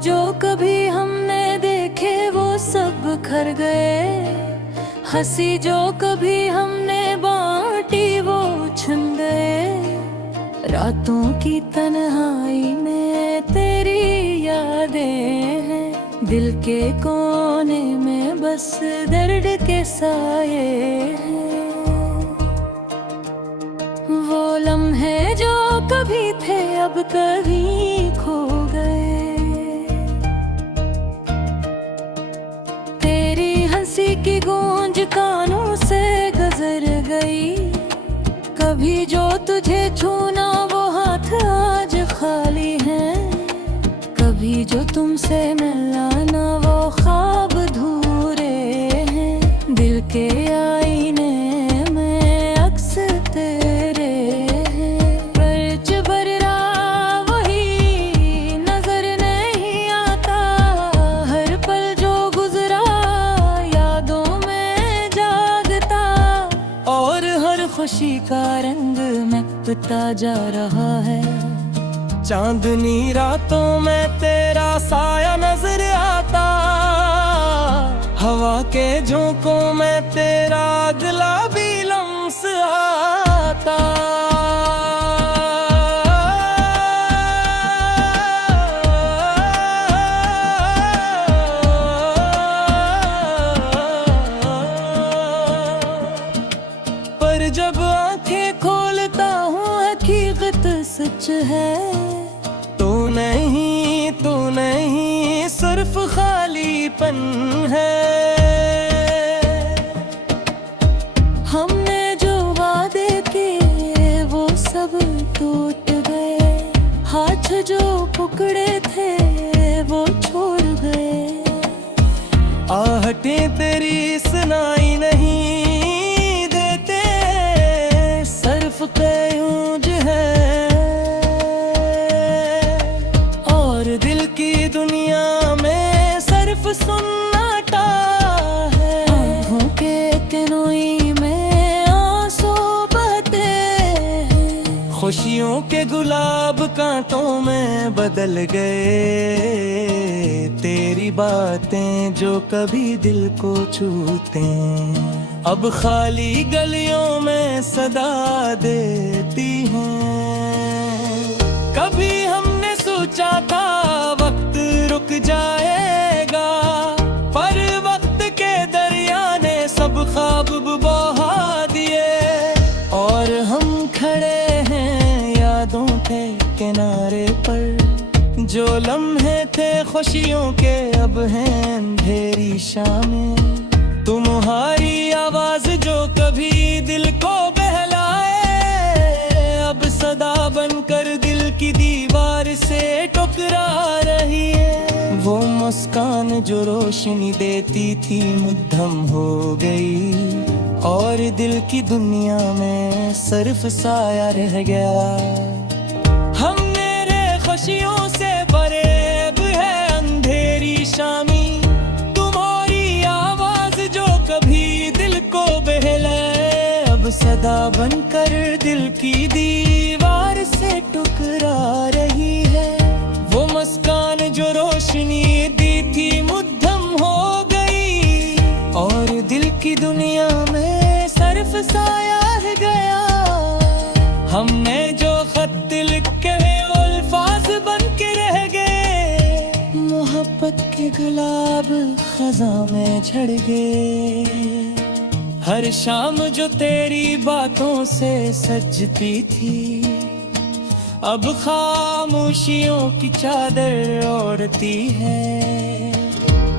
जो कभी हमने देखे वो सब बिखर गए, हंसी जो कभी हमने बांटी वो छिन गए। रातों की तन्हाई में तेरी यादें हैं, दिल के कोने में बस दर्द के साए हैं। वो लम्हे जो कभी थे अब कहीं खो गए, तेरी हंसी की गूंज कानों से गुजर गई। कभी जो तुझे छूना वो हाथ आज खाली है, कभी जो तुमसे मिलाना वो ख्वाब अधूरे हैं। दिल के आईने में अक्स तेरे हैं, पर्च बररा वही नजर नहीं आता। हर पल जो गुजरा यादों में जागता, और हर खुशी का रंग मिटता जा रहा है। चांदनी रातों में तेरा साया नजर आता, हवा के झोंकों में तेरा गुलाबी लम्स आता। पर जब आंखें खोलता हूँ हकीकत सच है। तो नहीं सिर्फ खालीपन है। हमने जो वादे किए वो सब टूट गए, हाथ जो पकड़े थे वो छोड़ गए। आहटें तेरी सुनाई नहीं देते, सिर्फ कयूंज है। दिल की दुनिया में सिर्फ सुन्नाटा है, आँखों के कनोई में आंसू बहते हैं। खुशियों के गुलाब कांटों में बदल गए, तेरी बातें जो कभी दिल को छूते अब खाली गलियों में सदा देती हैं। कभी हमने सोचा था वक्त रुक जाएगा, पर वक्त के दरिया ने सब ख्वाब बहा दिए। और हम खड़े हैं यादों के किनारे पर, जो लम्हे थे खुशियों के अब हैं अंधेरी शामें। तुम्हारी आवाज जो कभी दिल को बहलाए, अब सदा बनकर दिल की दीवार से टकरा रही है। वो मुस्कान जो रोशनी देती थी मुद्दम हो गई, और दिल की दुनिया में सिर्फ साया रह गया। हमने रे खुशियों से फरेब है अंधेरी शामी, तुम्हारी आवाज जो कभी दिल को बहलाए, अब सदा बनकर दिल की दीवार से टकरा रही है। वो मुस्कान जो रोशनी दी थी मुद्दम हो गई, और दिल की दुनिया में सिर्फ साया रह गया। हमने जो खत लिख के अल्फाज बन के रह गए, मोहब्बत के गुलाब खज़ां में झड़ गए। हर शाम जो तेरी बातों से सजती थी, अब खामोशियों की चादर ओढ़ती है।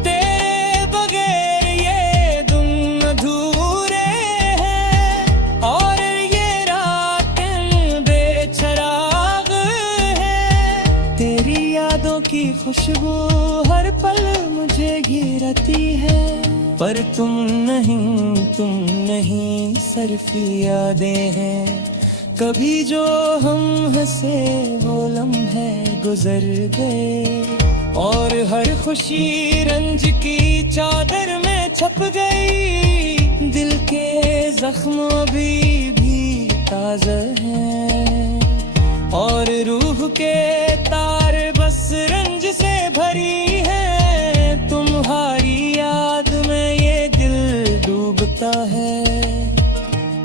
तेरे बगैर ये दिन अधूरे हैं, और ये रातें बेचराग हैं। तेरी यादों की खुशबू हर पल मुझे घेरती है, पर तुम नहीं सिर्फ यादें हैं। कभी जो हम हंसे वो लम्हे गुजर गए, और हर खुशी रंज की चादर में छप गई। दिल के जख्म अभी भी ताज़ा हैं, और रूह के तार बस रंज से भरी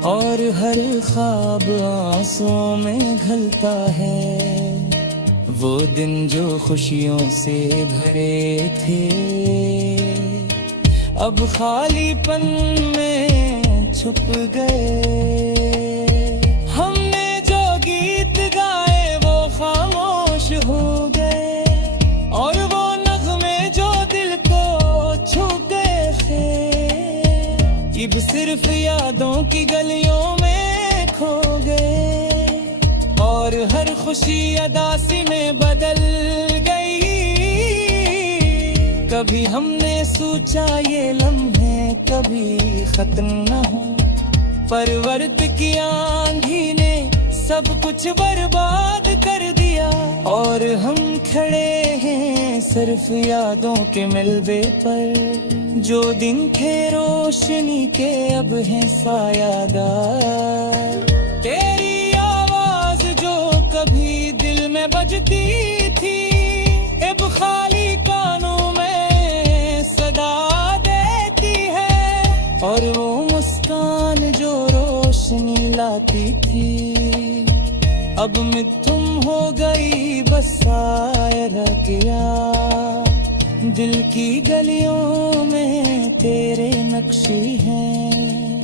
और हर ख्वाब आंसुओं में घलता है। वो दिन जो खुशियों से भरे थे अब खालीपन में छुप गए। हमने जो गीत गाए वो खामोश हो गए और वो नगमे जो दिल को छू गए थे अब सिर्फ यादों की गलियों में खो गए। और हर खुशी अदासी में बदल गई। कभी हमने सोचा ये लम्हे कभी खत्म न हो, पर वक्त की आंधी ने सब कुछ बर्बाद कर दिया। और हम खड़े हैं सिर्फ यादों के मिलबे पर, जो दिन थे रोशनी के अब हैं सायादार। तेरी आवाज जो कभी दिल में बजती थी अब खाली कानों में सदा देती है। और वो मुस्कान जो रोशनी लाती थी अब मिथुम हो गई बस साया रह गया। दिल की गलियों में तेरे नक्शे हैं,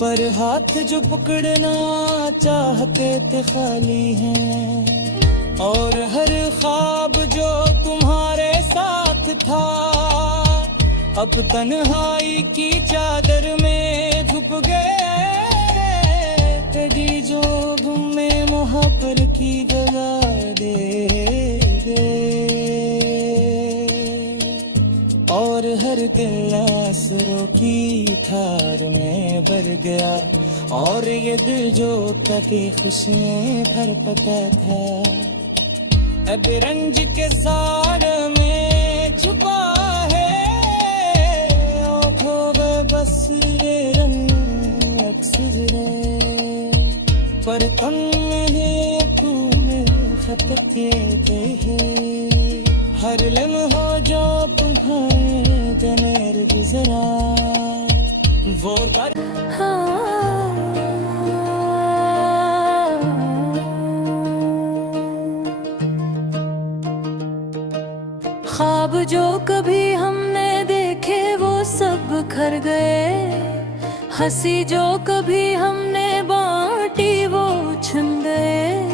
पर हाथ जो पकड़ना चाहते थे खाली हैं। और हर ख्वाब जो तुम्हारे साथ था अब तन्हाई की चादर में छुप गए। तेरी जो गुम्मे मुहापर की जगह दे और हर दिल आसरों की थार में भर गया। और ये दिल जो तके खुशियाँ भर पता था अब रंज के सार में छुपा है। आँखों में बस ये रंग अक्सर है, पर तन में तूने खत के दे हर लम्हा जो तुम्हारे दनेर गुजरा वो कर। ख्वाब जो कभी हमने देखे वो सब खर गए। हंसी जो कभी हमने बांटी वो छिन गए।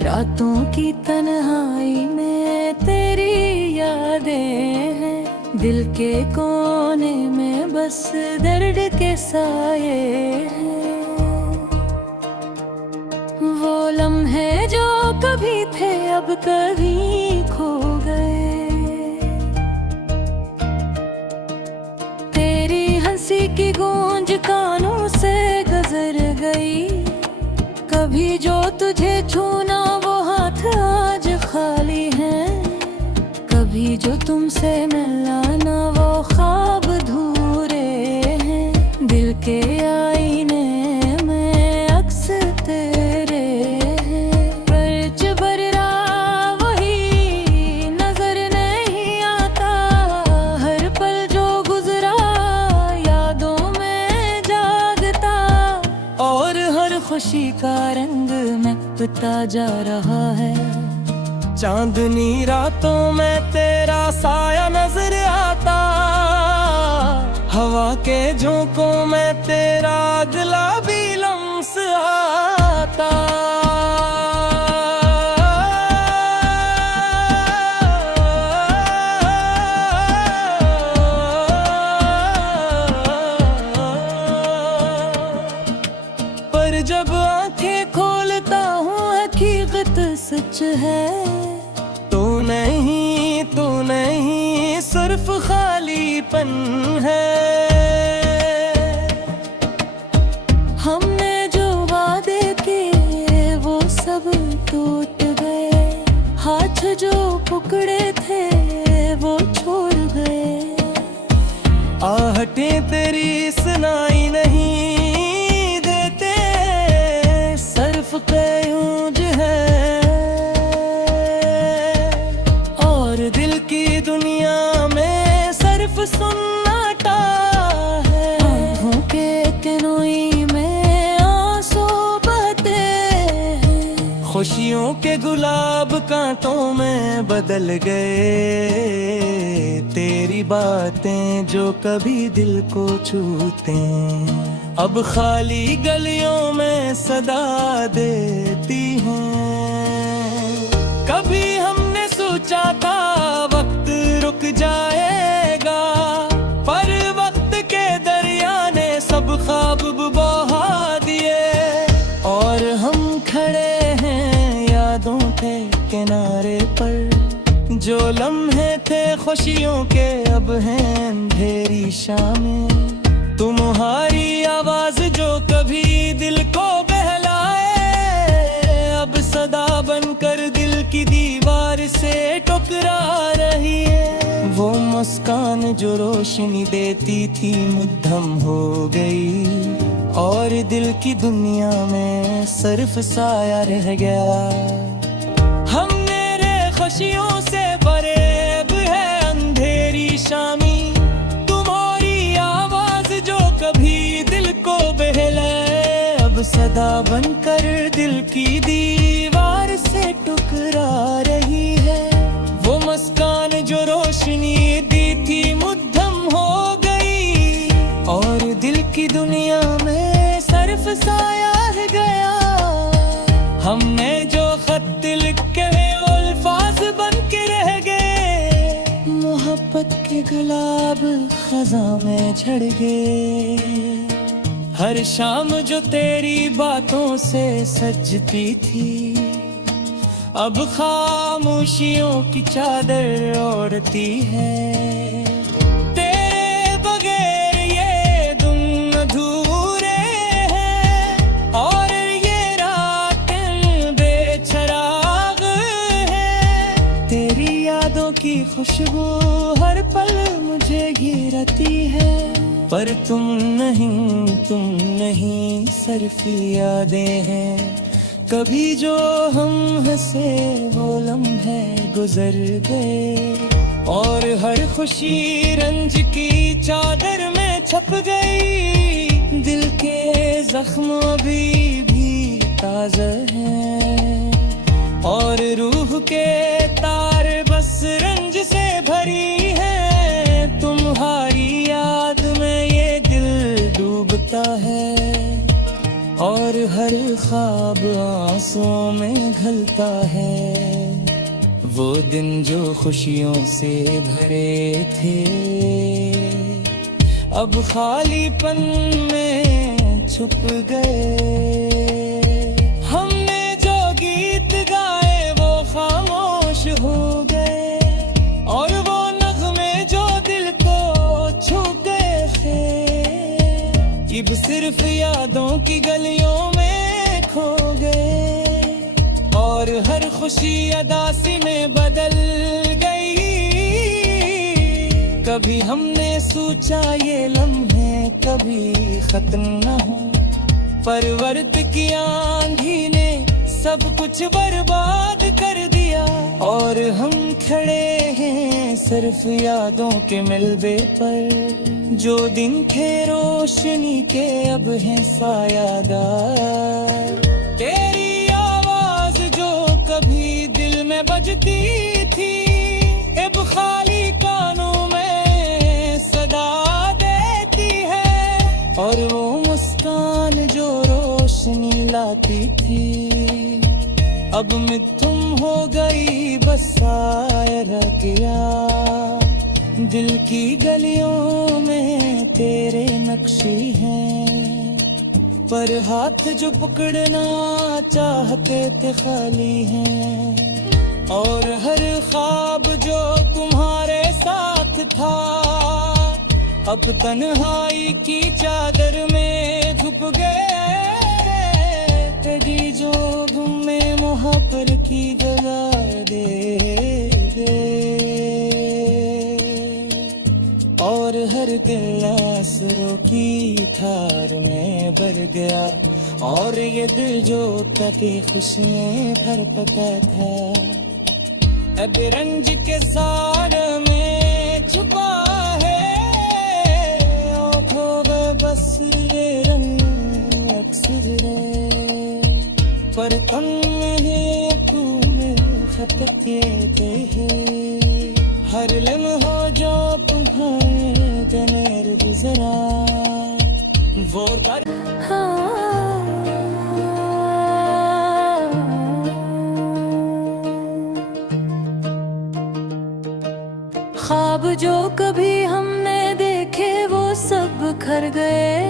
रातों की तन्हाई में तेरी यादें हैं, दिल के कोने में बस दर्द के साए हैं। वो लम्हे जो कभी थे अब कभी खो गए। तेरी हंसी की गूंज कानों से गुजर गई। कभी जो तुझे छूना वो हाथ आज खाली है। कभी जो तुमसे मिलाना वो ख्वाब धूरे हैं। दिल के आईने में अक्स तेरे हैं, पर जबर रहा वही नजर नहीं आता। हर पल जो गुजरा यादों में जागता। और हर खुशी का रंग महकता जा रहा है। चांदनी रातों में तेरा साया नजर आता। हवा के झोंकों में तेरा गुलाबी लम्स आता। पर जब आंखें खोलता हूँ हकीकत सच है। तू नहीं सिर्फ खालीपन है। हमने जो वादे किए वो सब टूट गए। हाथ जो पकड़े थे वो छोड़ गए। आहटें तेरी सुनाई नहीं देते, सिर्फ कयूंज है। और दिल की दुनिया में सिर्फ सुन्नाटा है। आँखों के कनोई में खुशियों के गुलाब कांटों में बदल गए, तेरी बातें जो कभी दिल को छूते अब खाली गलियों में सदा देती हैं। कभी हमने सोचा था वक्त रुक जाएगा, पर वक्त के दरिया ने सब ख्वाब बहा दिए, और हम खड़े हैं यादों के किनारे पर। जो लम्हे थे खुशियों के अब हैं अंधेरी शामें। तुम्हारी आवाज जो कभी दिल को बहलाए, अब सदा बनकर दिल की दीवार से टकरा रही है। वो मुस्कान जो रोशनी देती थी मुद्दम हो गई, और दिल की दुनिया में सिर्फ साया रह गया। हमने रे खुशियों से भरे अब है अंधेरी शामी। तुम्हारी आवाज जो कभी दिल को बहलाए, अब सदा बनकर दिल की दीवार से टकरा रही है। वो मुस्कान जो रोशनी दी थी मुद्दम हो गई, और दिल की दुनिया में सिर्फ साया रह गया। हमने जो खत लिख के अल्फाज बन के रह गए, मोहब्बत के गुलाब खज़ां में झड़ गए। हर शाम जो तेरी बातों से सजती थी, अब खामोशियों की चादर ओढ़ती है। तेरे बगैर ये दिन अधूरे हैं, और ये रातें बेचराग हैं। तेरी यादों की खुशबू हर पल मुझे घेरती है, पर तुम नहीं सिर्फ यादें हैं। कभी जो हम हंसे वो लम्हे गुजर गए, और हर खुशी रंज की चादर में छप गई। दिल के जख्म अभी भी ताज़ा हैं, और रूह के तार बस रंज से भरी हैं। तुम्हारी याद में ये दिल डूबता है, और हर ख्वाब आंसुओं में ढलता है। वो दिन जो खुशियों से भरे थे, अब खालीपन में छुप गए। हमने जो गीत गाए वो खामोश हो गए, और वो नगमे जो दिल को छू गए थे, अब सिर्फ यादों की गलियों में खो गए। और हर खुशी अदासी में बदल गई। कभी हमने सोचा ये लम्हे कभी खत्म न हो, पर वक्त की आंधी ने सब कुछ बर्बाद कर दिया। और हम खड़े हैं सिर्फ यादों के मिलबे पर, जो दिन थे रोशनी के अब हैं सायादार। तेरी आवाज जो कभी दिल में बजती थी, अब खाली कानों में सदा देती है। और वो मुस्कान जो रोशनी लाती थी, अब मिथुम हो गई बस साया रह गया। दिल की गलियों में तेरे नक्शे हैं, पर हाथ जो पकड़ना चाहते थे खाली हैं। और हर ख्वाब जो तुम्हारे साथ था, अब तन्हाई की चादर में छुप गए। कभी जो में मोहब्बत की जगह दे गए, और हर दिल आसरों की ठार में भर गया। और ये दिल जो तके खुशियाँ भर पता था, अब रंज के सार में छुपा है। आँखों में बस ये रंग अक्सर है, पर तुम नहीं तके ते हर लम्हा जो तुम्हारे गनर गुजरा वो कर ख्वाब जो कभी हमने देखे वो सब बिखर गए,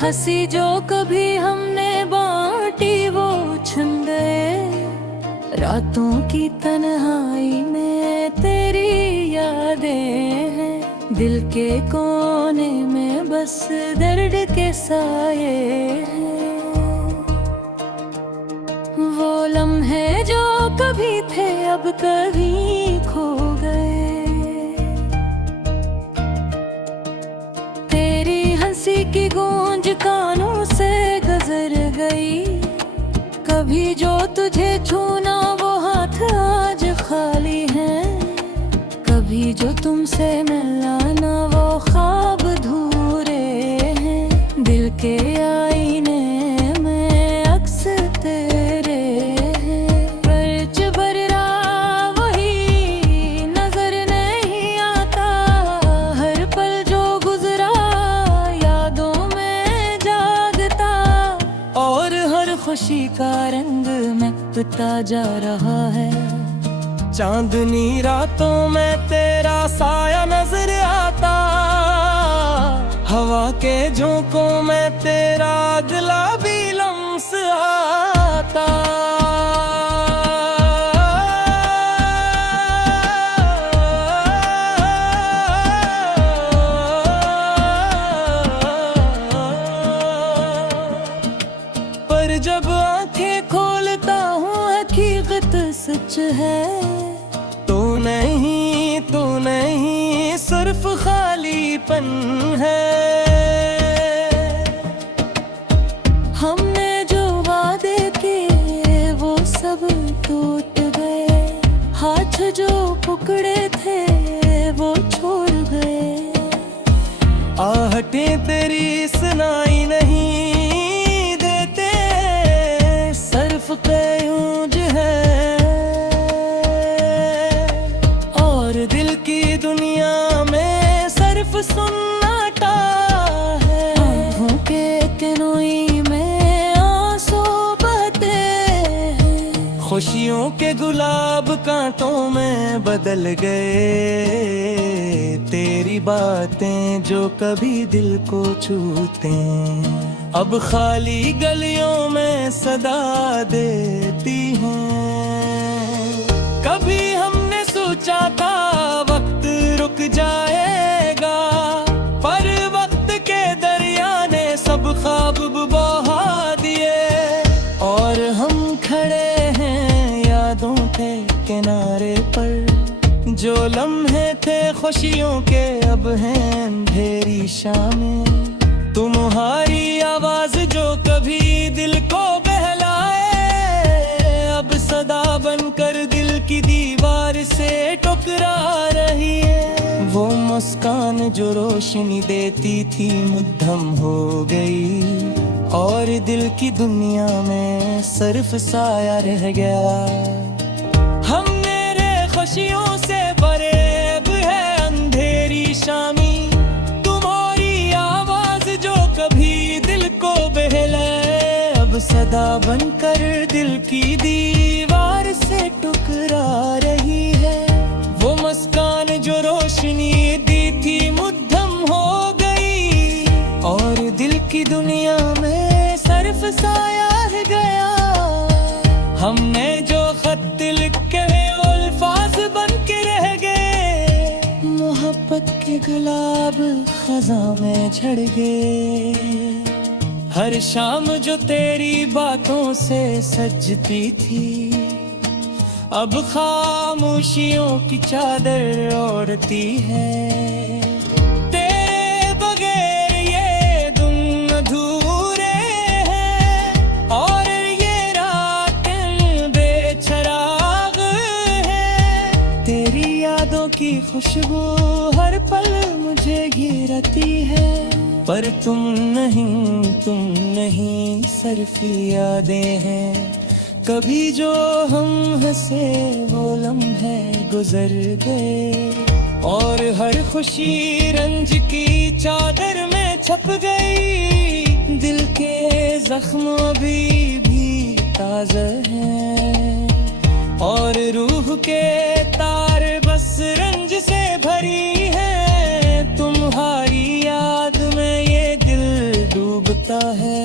हंसी जो कभी हमने बांटी वो छिन गए। रातों की तन्हाई में तेरी यादें हैं, दिल के कोने में बस दर्द के साए हैं। वो लम्हे जो कभी थे अब कभी खो गए, तेरी हंसी की गूंज कानों से गुजर गई। कभी जो तुझे छूना वो हाथ आज खाली है, कभी जो तुमसे मिलाना वो ख्वाब अधूरे हैं। दिल के आईने में अक्स तेरे हैं, पर्च बररा वही नजर नहीं आता। हर पल जो गुजरा यादों में जागता, और हर खुशी का रंग महकता जा रहा है। चांदनी रातों में तेरा साया नजर आता, हवा के झोंकों में तेरा गुलाबी लम्स आता। पर जब आंखें खोलता हूँ हकीकत सच है, तो नहीं सिर्फ खालीपन है। हमने जो वादे किए वो सब टूट गए, हाथ जो पकड़े थे वो छोड़ गए। आहटें तेरी सुनाई नहीं देते, सिर्फ कयूंज है। दिल की दुनिया में सिर्फ सुन्नाटा है, आँखों के कनोई में आंसू बहते हैं। खुशियों के गुलाब कांटों में बदल गए, तेरी बातें जो कभी दिल को छूते अब खाली गलियों में सदा देती हैं। कभी हमने सोचा था वक्त रुक जाएगा, पर वक्त के दरिया ने सब ख्वाब बहा दिए। और हम खड़े हैं यादों के किनारे पर, जो लम्हे थे खुशियों के अब हैं अंधेरी शामें। तुम्हारी आवाज जो कभी दिल को बहलाए, अब सदा बनकर दिल की दीवार से टकरा रही है। वो मुस्कान जो रोशनी देती थी मुद्दम हो गई, और दिल की दुनिया में सिर्फ साया रह गया। हमने रे खुशियों से फरेब है अंधेरी शामी, तुम्हारी आवाज जो कभी दिल को बहलाए, अब सदा बनकर दिल की दीवार से टकरा रही है। वो मुस्कान जो रोशनी दी थी मुद्दम हो गई, और दिल की दुनिया में सिर्फ साया रह गया। हमने जो खत लिख के अल्फाज बन के रह गए, मोहब्बत के गुलाब खज़ां में झड़ गए। हर शाम जो तेरी बातों से सजती थी, अब खामोशियों की चादर ओढ़ती है। तेरे बगैर ये दिन अधूरे हैं, और ये रातें बेचराग हैं। तेरी यादों की खुशबू हर पल मुझे घेरती है, पर तुम नहीं सिर्फ यादें हैं। कभी जो हम हंसे वो लम्हे गुजर गए और हर खुशी रंज की चादर में छप गई। दिल के जख्म अभी भी ताज़ा हैं और रूह के तार बस रंज से भरी है। तुम्हारी याद में ये दिल डूबता है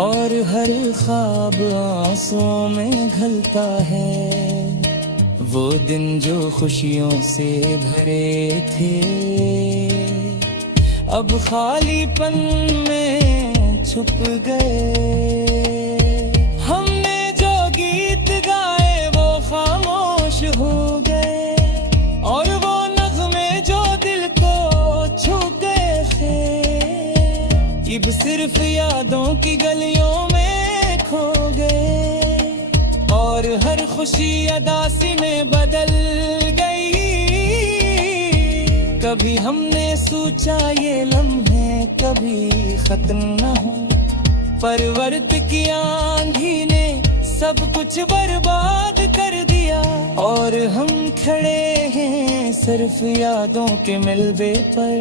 और हर ख्वाब आंसुओं में ढलता है। वो दिन जो खुशियों से भरे थे अब खालीपन में छुप गए। हमने जो गीत गाए वो खामोश हो गए और वो नगमे जो दिल को छू गए थे अब सिर्फ यादों की गलियों में खो गए और हर खुशी अदासी में बदल गई। कभी हमने सोचा ये लम्हे कभी खत्म न हो, पर वक्त की आंधी ने सब कुछ बर्बाद कर दिया और हम खड़े हैं सिर्फ यादों के मिलबे पर।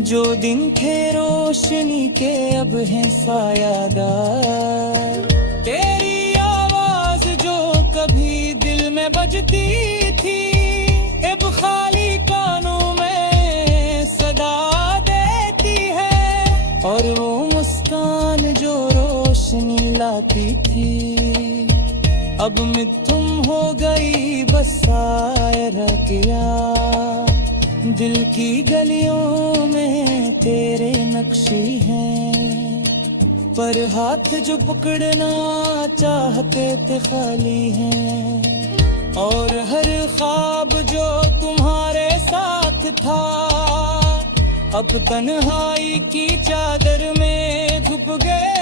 जो दिन थे रोशनी के अब हैं सायादार। तेरी आवाज जो कभी दिल में बजती थी अब खाली कानों में सदा देती है और वो मुस्कान जो रोशनी लाती थी अब मिथुम हो गई बस साया किया। दिल की गलियों में तेरे नक्शे हैं पर हाथ जो पकड़ना चाहते थे खाली हैं और हर ख्वाब जो तुम्हारे साथ था अब तन्हाई की चादर में छुप गए।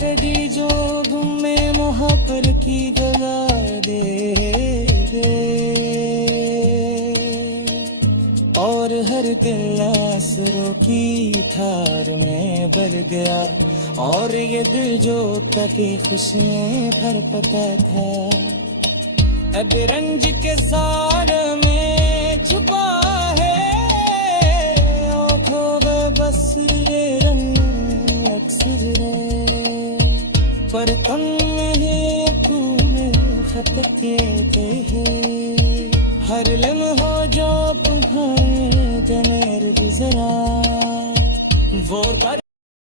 तेरी जो में मुहाफिर की जगा दे और हर दिल आसरों की थार में भर गया और ये दिल जो तकी खुशियाँ भर पता था अब रंज के सार में छुपा है। आँखों में बस ये रंग अक्सर है पर तुम में तूने खत के हर लम्हा जो तुम्हारे दमेर गुजरा वो